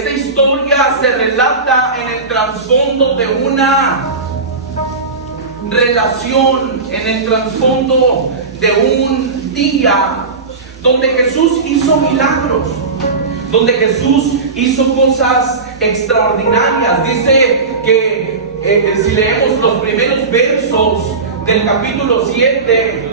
esta historia se relata en el trasfondo de una relación, en el trasfondo de un día donde Jesús hizo milagros, donde Jesús hizo cosas extraordinarias. Dice que si leemos los primeros versos del capítulo 7,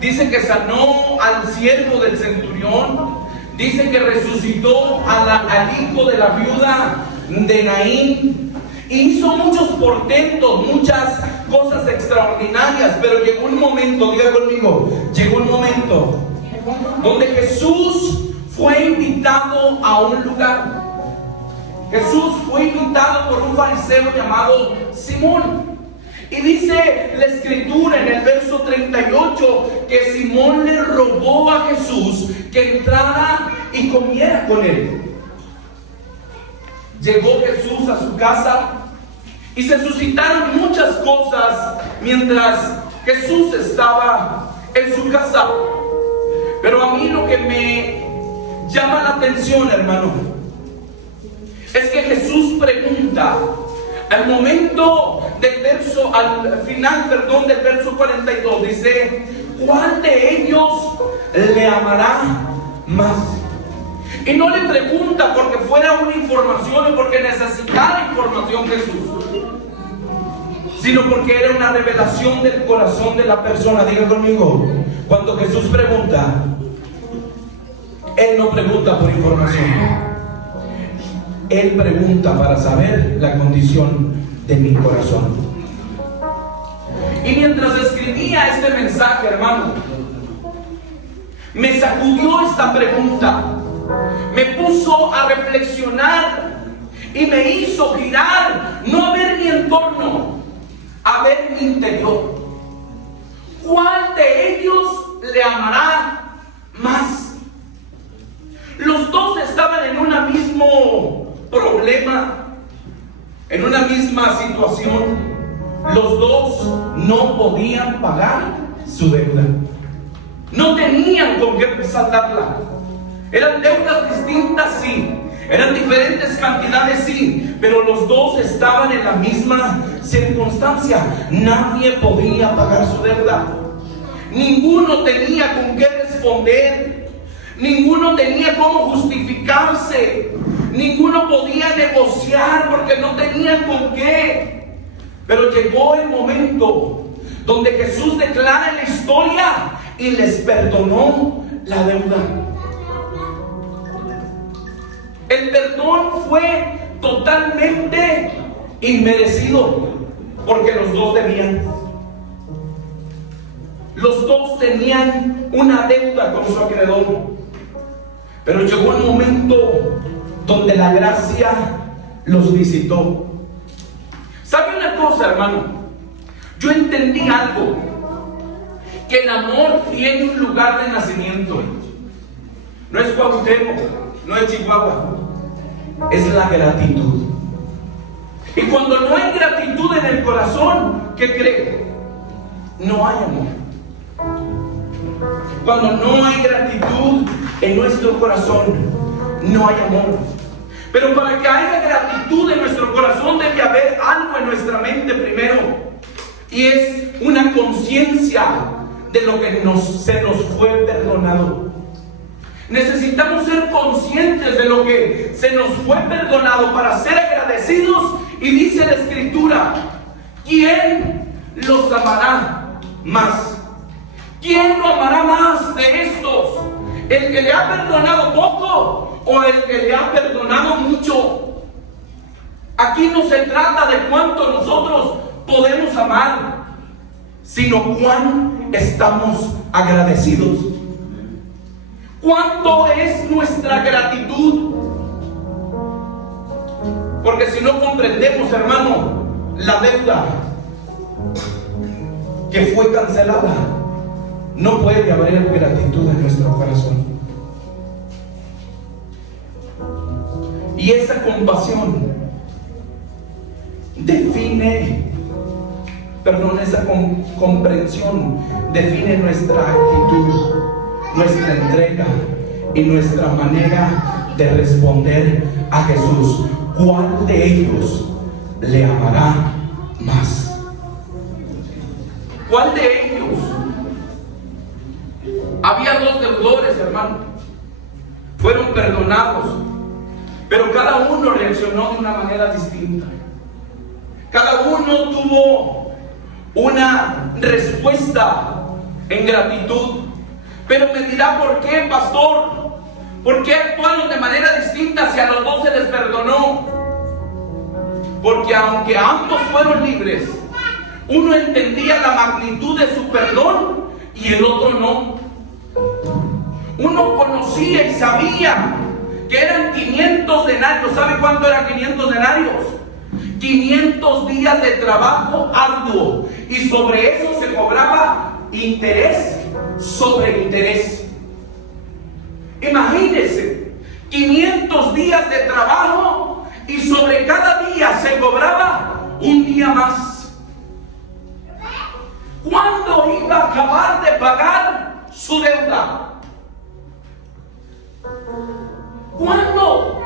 dice que sanó al siervo del centurión, dice que resucitó al hijo de la viuda de Naín, hizo muchos portentos, muchas cosas extraordinarias. Pero llegó un momento, diga conmigo, llegó un momento donde Jesús fue invitado a un lugar. Jesús fue invitado por un fariseo llamado Simón. Y dice la escritura en el verso 38 que Simón le rogó a Jesús que entrara y comiera con él. Llegó Jesús a su casa y se suscitaron muchas cosas mientras Jesús estaba en su casa. Pero a mí lo que me llama la atención, hermano, es que Jesús pregunta al momento del verso, al final, del verso 42, dice: ¿cuál de ellos le amará más? Y no le pregunta porque fuera una información o porque necesitara información Jesús, sino porque era una revelación del corazón de la persona. Diga conmigo, cuando Jesús pregunta, Él no pregunta por información. Él pregunta para saber la condición de mi corazón. Y mientras escribía este mensaje, hermano, me sacudió esta pregunta, me puso a reflexionar y me hizo girar, no a ver mi entorno, a ver mi interior. ¿Cuál de ellos le amará más? Los dos estaban en un mismo problema, en una misma situación. Los dos no podían pagar su deuda, no tenían con qué saldarla. Eran deudas distintas, sí, eran diferentes cantidades, sí, pero los dos estaban en la misma circunstancia. Nadie podía pagar su deuda, ninguno tenía con qué responder, ninguno tenía cómo justificarse, ninguno podía negociar porque no tenían con qué. Pero llegó el momento donde Jesús declara la historia y les perdonó la deuda. El perdón fue totalmente inmerecido porque los dos debían. Los dos tenían una deuda con su acreedor. Pero llegó un momento donde la gracia los visitó. ¿Sabe una cosa, hermano? Yo entendí algo, que el amor tiene un lugar de nacimiento. No es Cuauhtémoc, no es Chihuahua, es la gratitud. Y cuando no hay gratitud en el corazón, ¿qué cree? No hay amor. Cuando no hay gratitud en nuestro corazón, no hay amor. Pero para que haya gratitud en nuestro corazón debe haber algo en nuestra mente primero, y es una conciencia de lo que se nos fue perdonado. Necesitamos ser conscientes de lo que se nos fue perdonado para ser agradecidos. Y dice la escritura: ¿quién los amará más? ¿Quién lo amará más de estos? ¿El que le ha perdonado poco o el que le ha perdonado mucho? Aquí no se trata de cuánto nosotros podemos amar, sino cuán estamos agradecidos. ¿Cuánto es nuestra gratitud? Porque si no comprendemos, hermano, la deuda que fue cancelada, no puede haber gratitud en nuestro corazón. Y esa compasión define, esa comprensión define nuestra actitud, nuestra entrega y nuestra manera de responder a Jesús: ¿cuál de ellos le amará más? ¿Cuál de ellos? Había dos deudores, hermano. Fueron perdonados, pero cada uno reaccionó de una manera distinta. Cada uno tuvo una respuesta en gratitud. Pero me dirá: ¿por qué, pastor? ¿Por qué actuaron de manera distinta si a los dos se les perdonó? Porque aunque ambos fueron libres, uno entendía la magnitud de su perdón y el otro no. Uno conocía y sabía que eran 500 denarios. ¿Sabe cuánto eran 500 denarios? 500 días de trabajo arduo, y sobre eso se cobraba interés sobre interés. Imagínense, 500 días de trabajo y sobre cada día se cobraba un día más. ¿Cuándo iba a acabar de pagar su deuda? ¿Cuándo?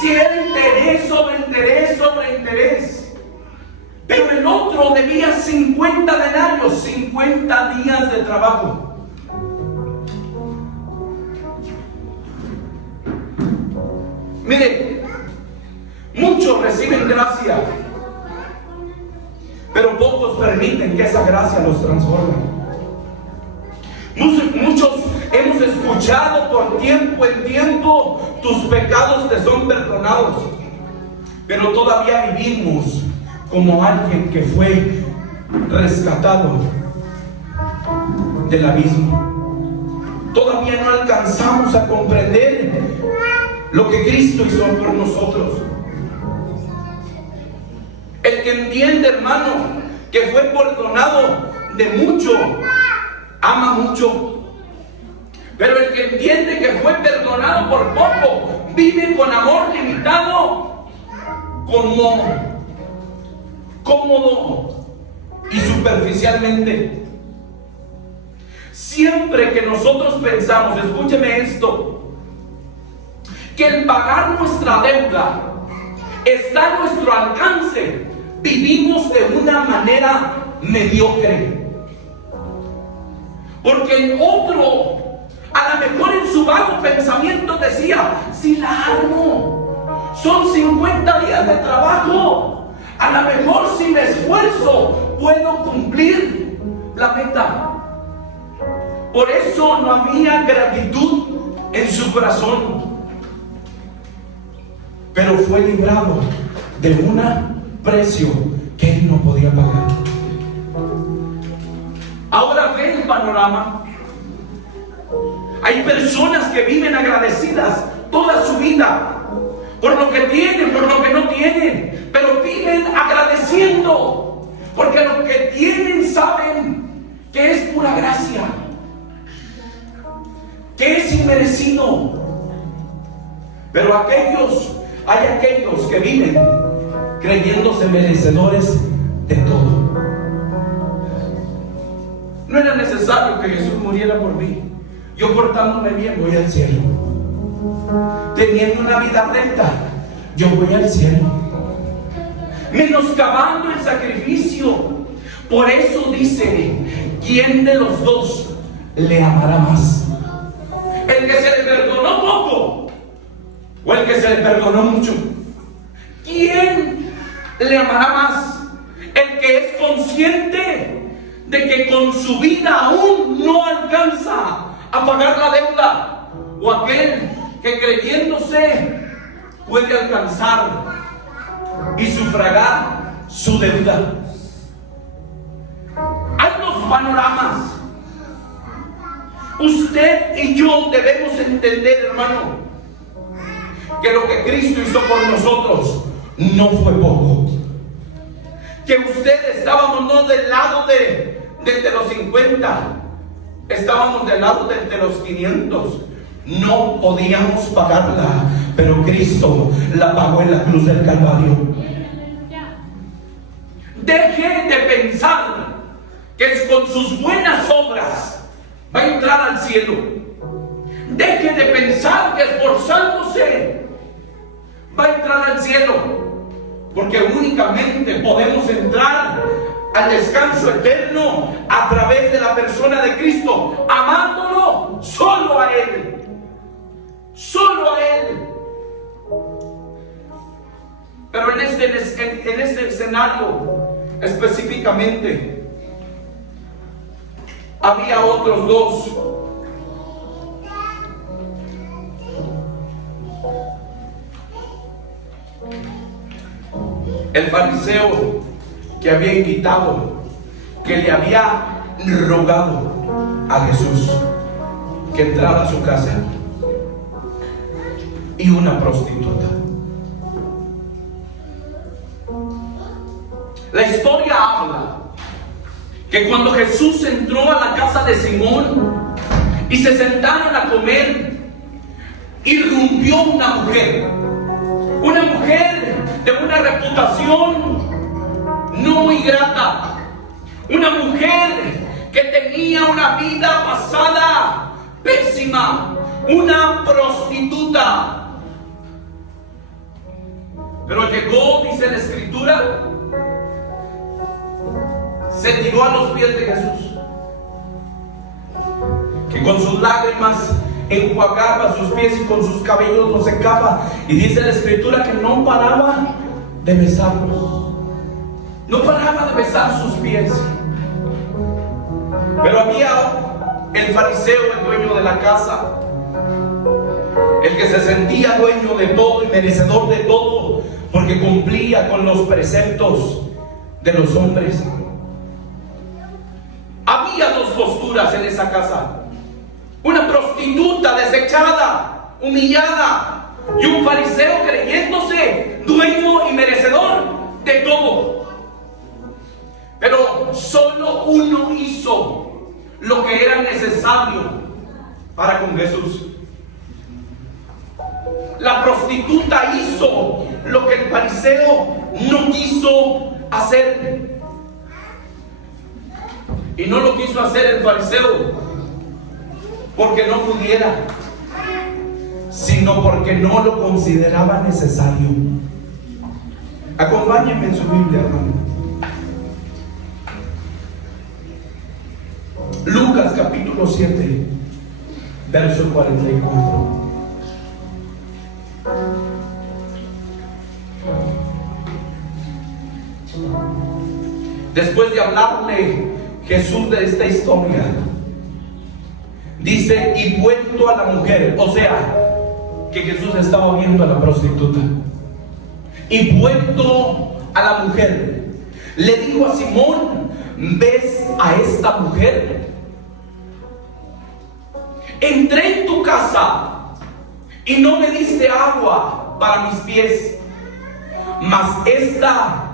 Si era interés sobre interés sobre interés. Pero el otro debía 50 denarios, 50 días de trabajo. Mire, muchos reciben gracia, pero pocos permiten que esa gracia los transforme. Muchos hemos escuchado por tiempo en tiempo: tus pecados te son perdonados. Pero todavía vivimos como alguien que fue rescatado del abismo. Todavía no alcanzamos a comprender lo que Cristo hizo por nosotros. El que entiende, hermano, que fue perdonado de mucho, ama mucho. Pero el que entiende que fue perdonado por poco, vive con amor limitado, cómodo y superficialmente. Siempre que nosotros pensamos, escúcheme esto, que el pagar nuestra deuda está a nuestro alcance, vivimos de una manera mediocre. Porque el otro, a lo mejor en su vago pensamiento, decía: si la armo, son 50 días de trabajo, a lo mejor si me esfuerzo puedo cumplir la meta. Por eso no había gratitud en su corazón. Pero fue librado de un precio que él no podía pagar. Ahora ve el panorama. Hay personas que viven agradecidas toda su vida por lo que tienen, por lo que no tienen, pero viven agradeciendo porque lo que tienen saben que es pura gracia, que es inmerecido. Pero hay aquellos que viven creyéndose merecedores de todo. No era necesario que Jesús muriera por mí. Yo portándome bien voy al cielo. Teniendo una vida recta, yo voy al cielo. Menoscabando el sacrificio. Por eso dice: ¿quién de los dos le amará más? ¿El que se le perdonó poco o el que se le perdonó mucho? ¿Quién le amará más? ¿El que es consciente de que con su vida aún no alcanza a pagar la deuda, o aquel que creyéndose puede alcanzar y sufragar su deuda? Hay dos panoramas. Usted y yo debemos entender, hermano, que lo que Cristo hizo por nosotros no fue poco. Que usted estábamos no del lado de los 50, estábamos del lado de los 500. No podíamos pagarla, pero Cristo la pagó en la cruz del Calvario. Deje de pensar que con sus buenas obras va a entrar al cielo. Deje de pensar que esforzándose entrar al cielo, porque únicamente podemos entrar al descanso eterno a través de la persona de Cristo, amándolo solo a Él, solo a Él. Pero en este escenario específicamente había otros dos. El fariseo que había invitado, que le había rogado a Jesús que entrara a su casa, y una prostituta. La historia habla que cuando Jesús entró a la casa de Simón y se sentaron a comer, irrumpió una mujer de una reputación no muy grata, una mujer que tenía una vida pasada pésima, una prostituta. Pero llegó, dice la Escritura, se tiró a los pies de Jesús, que con sus lágrimas enjuagaba sus pies y con sus cabellos los secaba. Y dice la Escritura que no paraba de besarlos, no paraba de besar sus pies. Pero había el fariseo, el dueño de la casa, el que se sentía dueño de todo y merecedor de todo, porque cumplía con los preceptos de los hombres. Había dos posturas en esa casa: una prostituta desechada, humillada, y un fariseo creyéndose dueño y merecedor de todo. Pero solo uno hizo lo que era necesario para con Jesús. La prostituta hizo lo que el fariseo no quiso hacer. Y no lo quiso hacer el fariseo porque no pudiera, sino porque no lo consideraba necesario. Acompáñenme en su Biblia, hermano. Lucas capítulo 7, verso 44. Después de hablarle Jesús de esta historia, dice: y vuelto a la mujer, o sea, que Jesús estaba viendo a la prostituta, y vuelto a la mujer, le dijo a Simón: ¿ves a esta mujer? Entré en tu casa y no me diste agua para mis pies, mas esta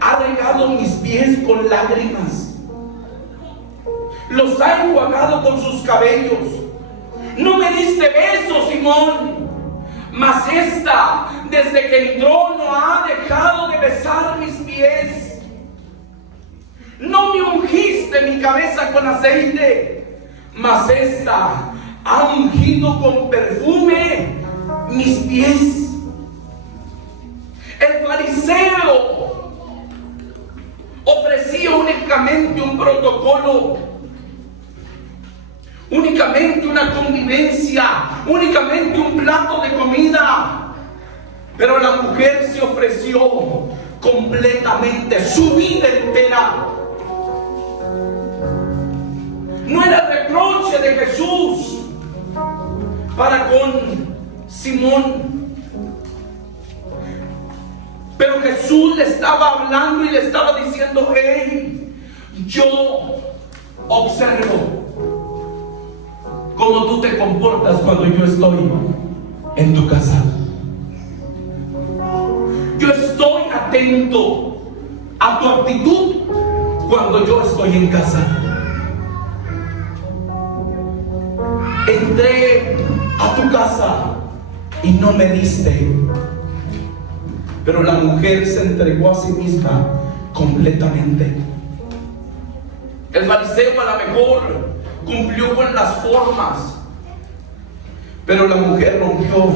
ha regado mis pies con lágrimas, los ha enjuagado con sus cabellos. No me diste besos, Simón, mas esta, desde que entró, no ha dejado de besar mis pies. No me ungiste mi cabeza con aceite, mas esta ha ungido con perfume mis pies. El fariseo ofrecía únicamente un protocolo, únicamente una convivencia, únicamente un plato de comida. Pero la mujer se ofreció completamente, su vida entera. No era reproche de Jesús para con Simón, pero Jesús le estaba hablando y le estaba diciendo: hey, yo observo cómo tú te comportas cuando yo estoy en tu casa. Yo estoy atento a tu actitud cuando yo estoy en casa. Entré a tu casa y no me diste. Pero la mujer se entregó a sí misma completamente. El fariseo a lo mejor cumplió con las formas, pero la mujer rompió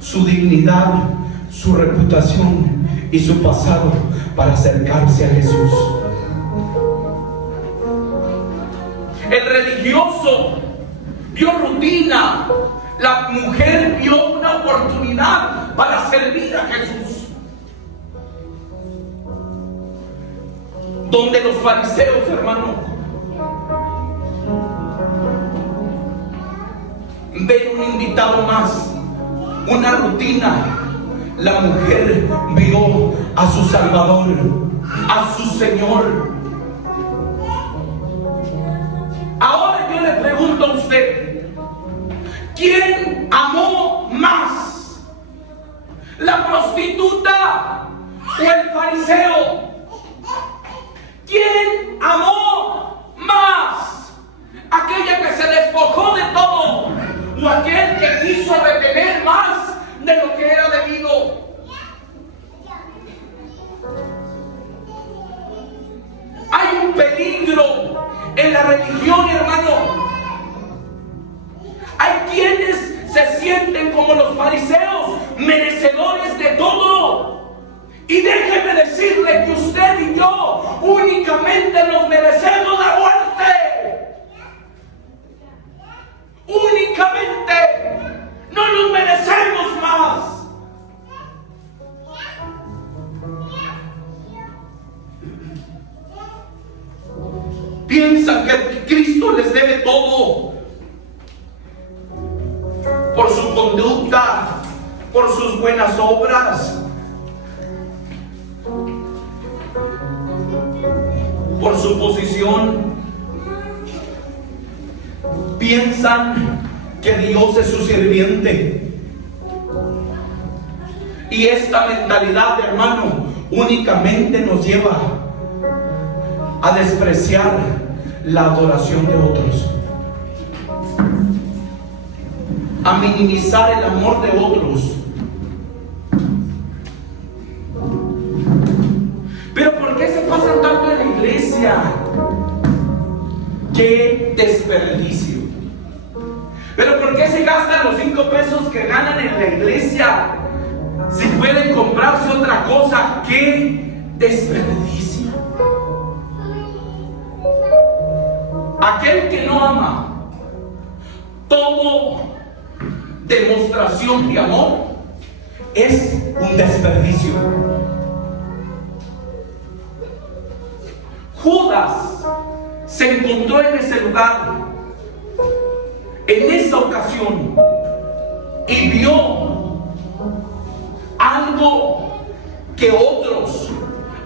su dignidad su reputación y su pasado para acercarse a Jesús. El religioso vio rutina, la mujer vio una oportunidad para servir a Jesús. Donde los fariseos, hermano, ven un invitado más, una rutina, la mujer vio a su Salvador, a su Señor. Ahora yo le pregunto a usted, ¿quién amó más? ¿La prostituta o el fariseo? ¿Quién amó más? ¿Aquella que se despojó de todo o aquel que quiso retener más de lo que era debido? Hay un peligro en la religión, hermano. Hay quienes se sienten como los fariseos, merecedores de todo. Y déjeme decirle que usted y yo únicamente nos merecemos la muerte. Únicamente. No nos merecemos más. Piensan que Cristo les debe todo por su conducta, por sus buenas obras, por su posición. Piensan que Dios es su sirviente. Y esta mentalidad, hermano, únicamente nos lleva a despreciar la adoración de otros, a minimizar el amor de otros. Pero ¿por qué se pasan tanto en la iglesia? ¡Qué desperdicio! ¿Pero por qué se gastan los 5 pesos que ganan en la iglesia si pueden comprarse otra cosa? ¡Qué desperdicio! Aquel que no ama, toda demostración de amor es un desperdicio. Judas se encontró en ese lugar, en esa ocasión, y vio algo que otros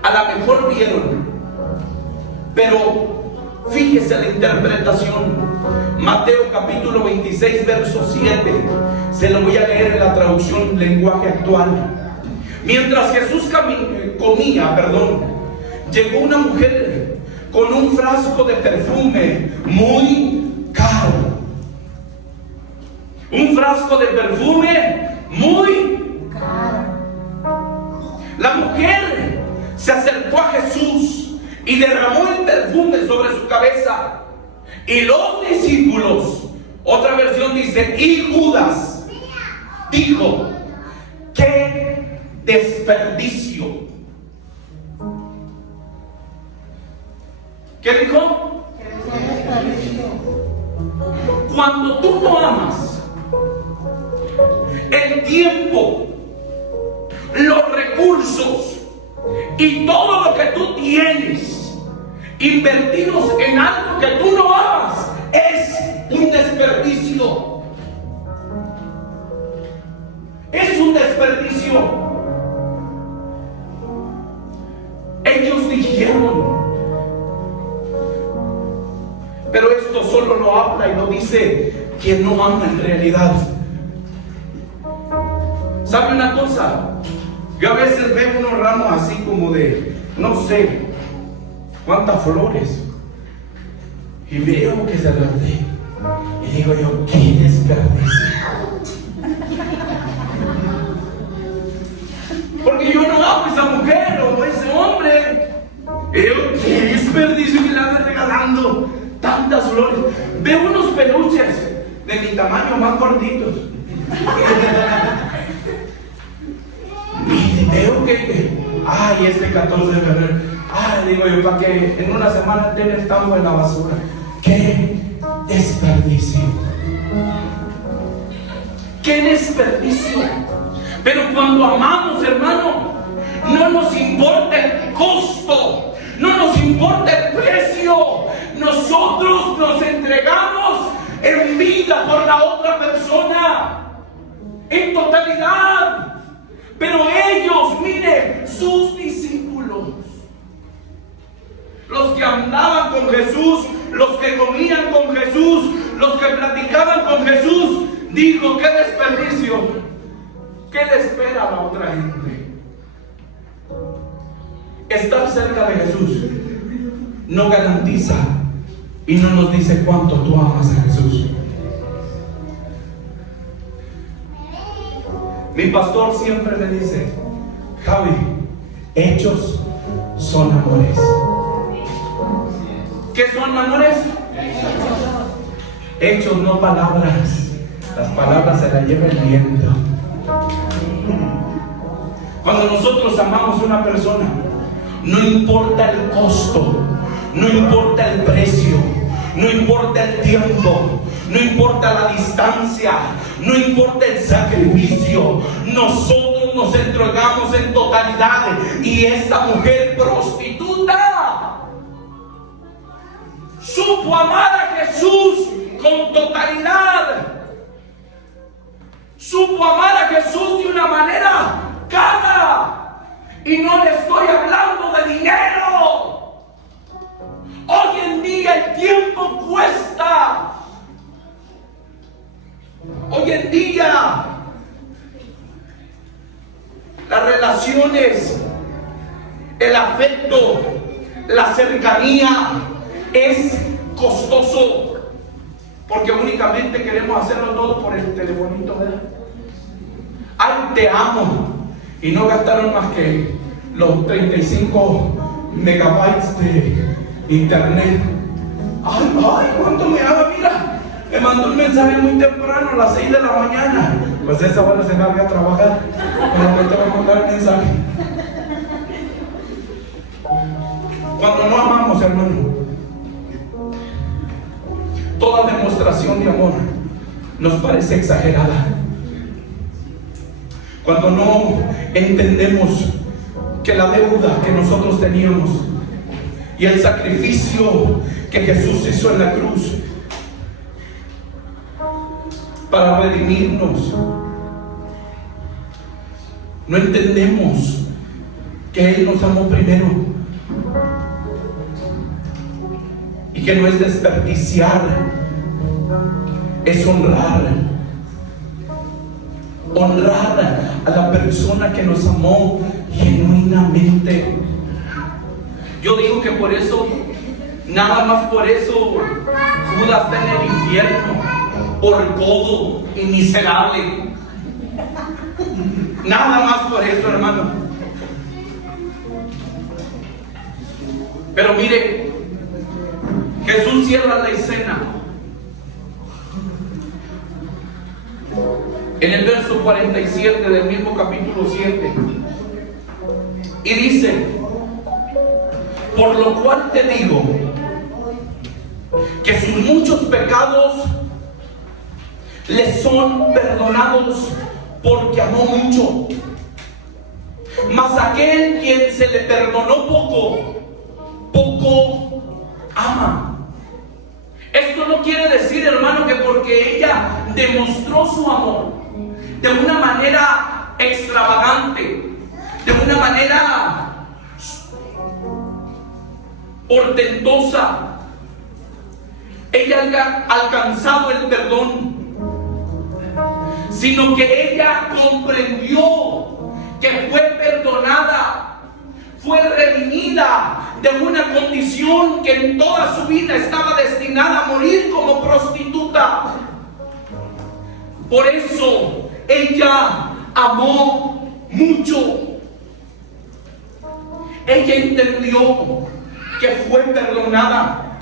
a lo mejor vieron. Pero fíjese la interpretación. Mateo capítulo 26 verso 7. Se lo voy a leer en la traducción lenguaje actual. Mientras Jesús comía, llegó una mujer con un frasco de perfume muy caro. Un frasco de perfume muy caro. La mujer se acercó a Jesús y derramó el perfume sobre su cabeza. Y los discípulos, otra versión dice, y Judas dijo, ¡qué desperdicio! ¿Qué dijo? Cuando tú no amas el tiempo, los recursos y todo lo que tú tienes invertidos en algo que tú no amas, es un desperdicio. Es un desperdicio. Ellos dijeron, pero esto solo lo habla y lo dice quien no ama en realidad. ¿Sabe una cosa? Yo a veces veo unos ramos así como de, no sé cuántas flores, y veo que se verde, y digo yo, ¿qué desperdicio? Porque yo no amo a esa mujer o a ese hombre. Y digo, ¿qué desperdicio que le anda regalando tantas flores? Veo unos peluches de mi tamaño más gorditos. Y veo que, ay, este 14 de febrero, ay, digo yo, para que en una semana tenga el tambo en la basura. ¡Qué desperdicio! ¡Qué desperdicio! Pero cuando amamos, hermano, no nos importa el costo, no nos importa el precio. Nosotros nos entregamos en vida por la otra persona, en totalidad. Pero ellos, mire, sus discípulos, los que andaban con Jesús, los que comían con Jesús, los que platicaban con Jesús, dijo: qué desperdicio, ¿qué le espera a la otra gente? Estar cerca de Jesús no garantiza y no nos dice cuánto tú amas a Jesús. Mi pastor siempre me dice: Javi, hechos son amores. ¿Qué son amores? Hechos, no palabras. Las palabras se las lleva el viento. Cuando nosotros amamos a una persona, no importa el costo, no importa el precio, no importa el tiempo, no importa la distancia, no importa el sacrificio, nosotros nos entregamos en totalidad. Y esta mujer prostituta supo amar a Jesús con totalidad, supo amar a Jesús de una manera cara. Y no le estoy hablando de dinero. Hoy en día el tiempo cuesta. Hoy en día las relaciones, el afecto, la cercanía es costoso, porque únicamente queremos hacerlo todo por el telefonito, ¿verdad? Ay, te amo. Y no gastaron más que los 35 megabytes de internet. Ay, ¿cuánto me ama? Mira, me mandó un mensaje muy temprano, a las 6 de la mañana. Pues esa hora se larga a trabajar, pero me tengo que mandar el mensaje. Cuando no amamos, hermano, toda demostración de amor nos parece exagerada. Cuando no entendemos que la deuda que nosotros teníamos y el sacrificio que Jesús hizo en la cruz para redimirnos, no entendemos que Él nos amó primero y que no es desperdiciar, es honrar a la persona que nos amó genuinamente. Yo digo que por eso, nada más por eso, Judas está en el infierno, por codo y miserable. Nada más por eso, hermano. Pero mire, Jesús cierra la escena en el verso 47 del mismo capítulo 7, y dice: por lo cual te digo que sus muchos pecados le son perdonados, porque amó mucho. Mas aquel quien se le perdonó poco, poco ama. Esto no quiere decir, hermano, que porque ella demostró su amor de una manera extravagante, de una manera portentosa, ella haya alcanzado el perdón, sino que ella comprendió que fue perdonada, fue redimida de una condición que en toda su vida estaba destinada a morir como prostituta. Por eso ella amó mucho. Ella entendió que fue perdonada,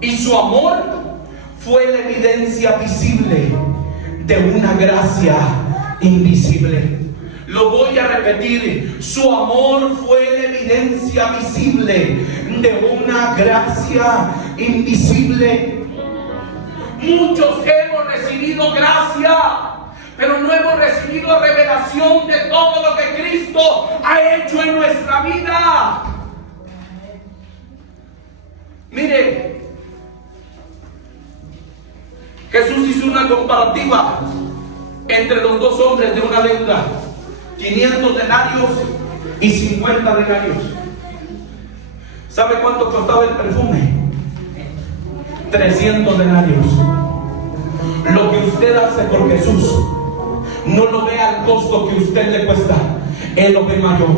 y su amor fue la evidencia visible de una gracia invisible. Lo voy a repetir. Su amor fue la evidencia visible de una gracia invisible. Muchos hemos recibido gracia, pero no hemos recibido revelación de todo lo que Cristo ha hecho en nuestra vida. Mire, Jesús hizo una comparativa entre los dos hombres de una deuda: 500 denarios y 50 denarios. ¿Sabe cuánto costaba el perfume? 300 denarios. Lo que usted hace por Jesús, no lo ve al costo que usted le cuesta, Él lo ve mayor.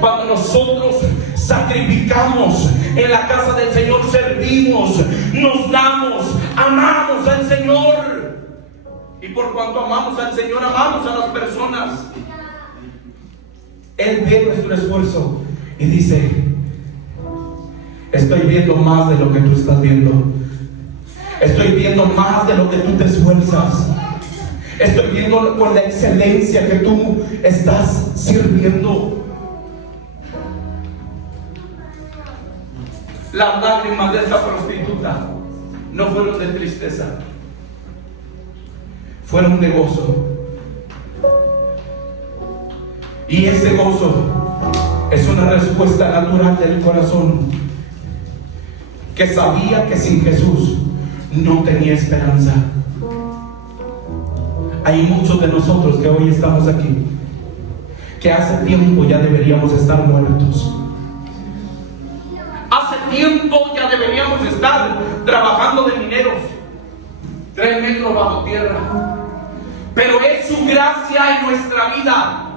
Cuando nosotros sacrificamos en la casa del Señor, servimos, nos damos, amamos al Señor. Y por cuanto amamos al Señor, amamos a las personas. Él ve nuestro esfuerzo y dice: estoy viendo más de lo que tú estás viendo. Estoy viendo más de lo que tú te esfuerzas. Estoy viendo con la excelencia que tú estás sirviendo. Las lágrimas de esa prostituta no fueron de tristeza, fueron de gozo. Y ese gozo es una respuesta natural del corazón, que sabía que sin Jesús no tenía esperanza. Hay muchos de nosotros que hoy estamos aquí, que hace tiempo ya deberíamos estar muertos. Hace tiempo ya deberíamos estar trabajando de mineros, 3 metros bajo tierra. Pero es su gracia en nuestra vida,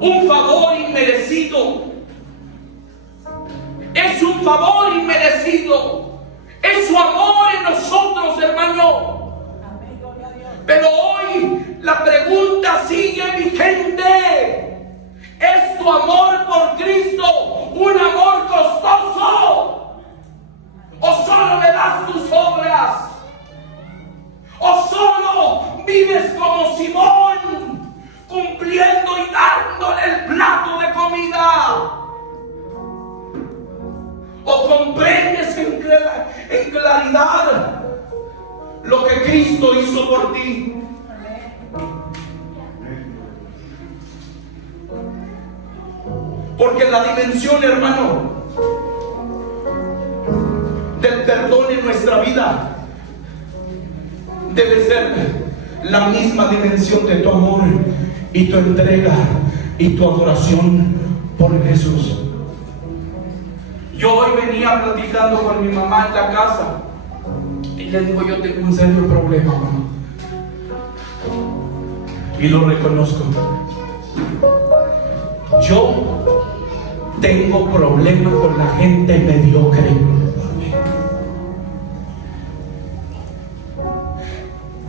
un favor inmerecido. Es un favor inmerecido. Es su amor en nosotros, hermano. Pero hoy la pregunta sigue vigente. ¿Es tu amor por Cristo un amor costoso? ¿O solo le das tus obras? ¿O solo vives como Simón, cumpliendo y dándole el plato de comida? ¿O comprendes en claridad lo que Cristo hizo por ti? Porque la dimensión, hermano, del perdón en nuestra vida debe ser la misma dimensión de tu amor y tu entrega y tu adoración por Jesús. Yo hoy venía platicando con mi mamá en la casa y le digo: yo tengo un serio problema, mamá, y lo reconozco. Yo tengo problema con la gente mediocre.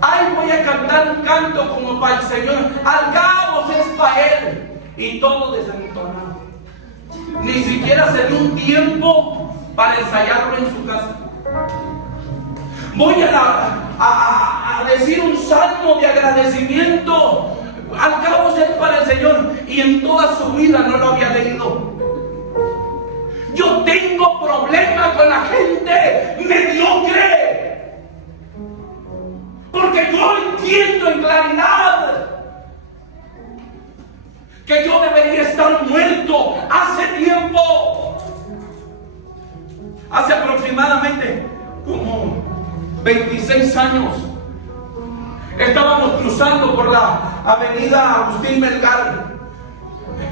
Ay, voy a cantar un canto como para el Señor, al cabo es para Él, y todo desentonado. Ni siquiera se dio un tiempo para ensayarlo en su casa. Voy a decir un salmo de agradecimiento, al cabo es para el Señor, y en toda su vida no lo había leído. Yo tengo problema con la gente mediocre, porque yo entiendo en claridad que yo debería estar muerto hace tiempo. Hace aproximadamente como 26 años estábamos cruzando por la avenida Agustín Melgar,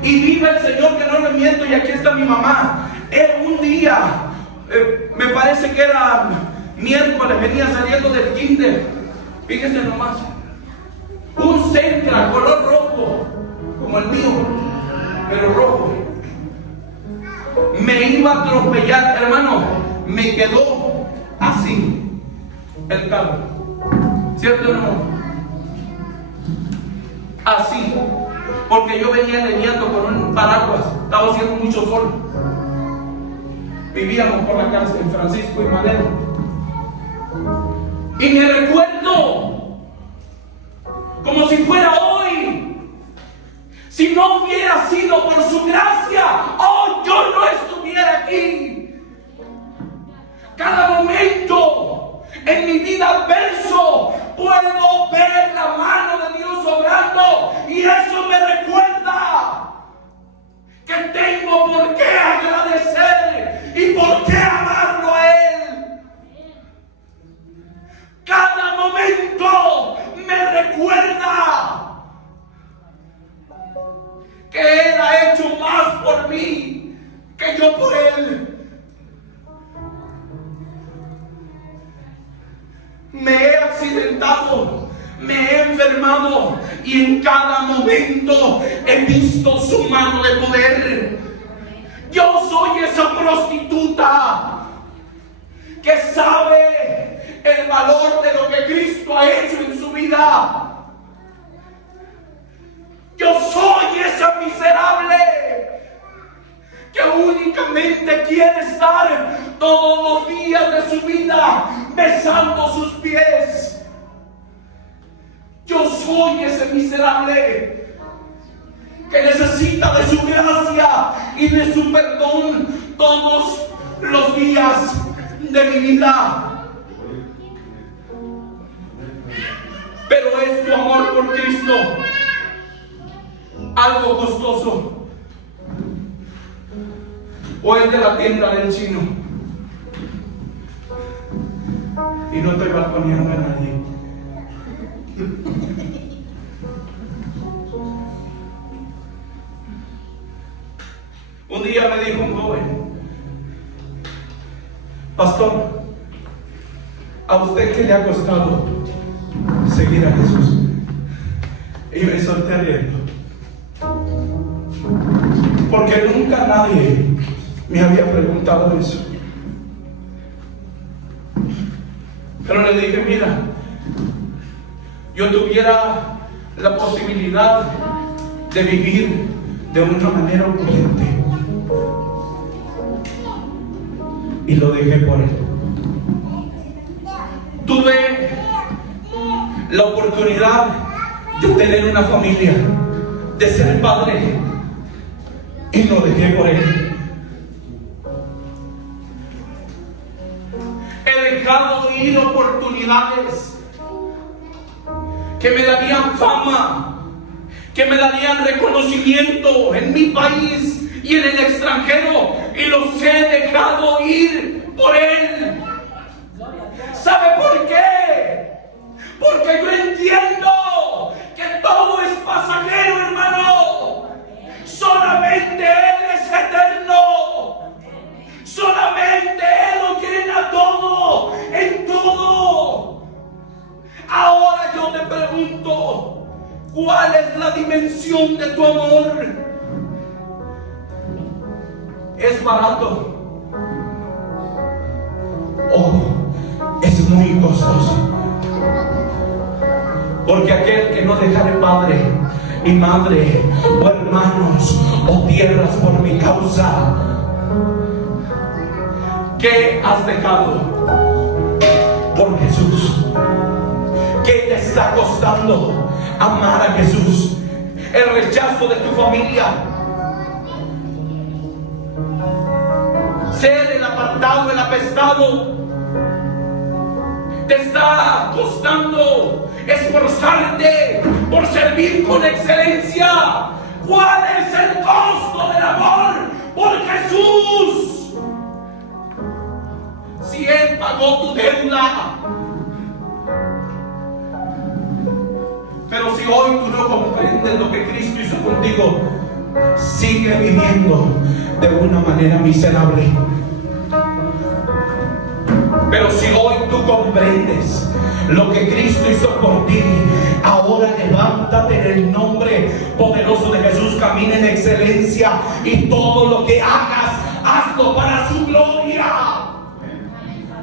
y vive el Señor que no le miento, y aquí está mi mamá. Un día, me parece que era miércoles, venía saliendo del kinder, fíjese nomás, un Sentra color rojo como el mío, pero rojo, me iba a atropellar, hermano. Me quedó así el carro, ¿cierto o no? Así, porque yo venía lidiando con un paraguas, estaba haciendo mucho sol. Vivíamos por la calle en Francisco y Madero, y me recuerdo como si fuera hoy. Si no hubiera sido por su gracia, oh, yo no estuviera aquí. Cada momento en mi vida adverso puedo ver la mano de Dios obrando, y eso me recuerda que tengo por qué agradecer y por qué amarlo a Él. Cada momento me recuerda que Él ha hecho más por mí que yo por Él. Me he accidentado, me he enfermado, y en cada momento he visto su mano de poder. Yo soy esa prostituta que sabe el valor de lo que Cristo ha hecho en su vida. Yo soy esa miserable que únicamente quiere estar todos los días de su vida besando sus pies. Yo soy ese miserable que necesita de su gracia y de su perdón todos los días de mi vida. Pero es tu amor por Cristo algo costoso, o es de la tienda del chino. Y no estoy balconeando a nadie. Un día me dijo un joven: pastor, ¿a usted qué le ha costado seguir a Jesús? Y me solté riendo, porque nunca nadie me había preguntado eso. Pero le dije: mira, yo tuviera la posibilidad de vivir de una manera opulente, y lo dejé por Él. Tuve la oportunidad de tener una familia, de ser padre, y lo dejé por Él. He dejado ir oportunidades que me darían fama, que me darían reconocimiento en mi país y en el extranjero, y los he dejado ir por Él. ¿Sabe por qué? Porque yo entiendo que todo es pasajero, hermano. Solamente Él es eterno. Solamente Él lo llena todo, en todo. Ahora yo te pregunto, ¿cuál es la dimensión de tu amor? ¿Es barato? ¿O es muy costoso? Porque aquel que no dejare padre y madre, o hermanos, o tierras por mi causa, ¿qué has dejado por Jesús? ¿Qué te está costando amar a Jesús? El rechazo de tu familia, ser el apartado, el apestado, te está costando esforzarte por servir con excelencia. ¿Cuál es el costo del amor por Jesús? Si Él pagó tu deuda. Pero si hoy tú no comprendes lo que Cristo hizo contigo, sigue viviendo de una manera miserable. Pero si hoy tú comprendes lo que Cristo hizo por ti, ahora levántate en el nombre poderoso de Jesús, camina en excelencia, y todo lo que hagas, hazlo para su gloria.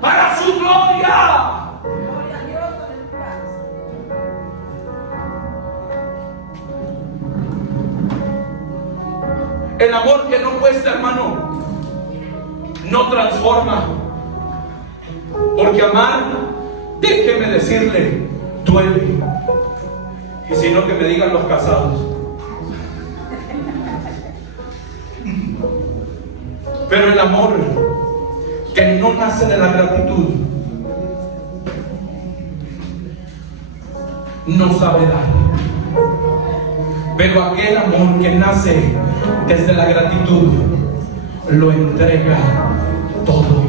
Para su gloria. El amor que no cuesta, hermano, no transforma. Porque amar, déjeme decirle, duele. Y si no, que me digan los casados. Pero el amor que no nace de la gratitud no sabe dar. Pero aquel amor que nace desde la gratitud lo entrega todo.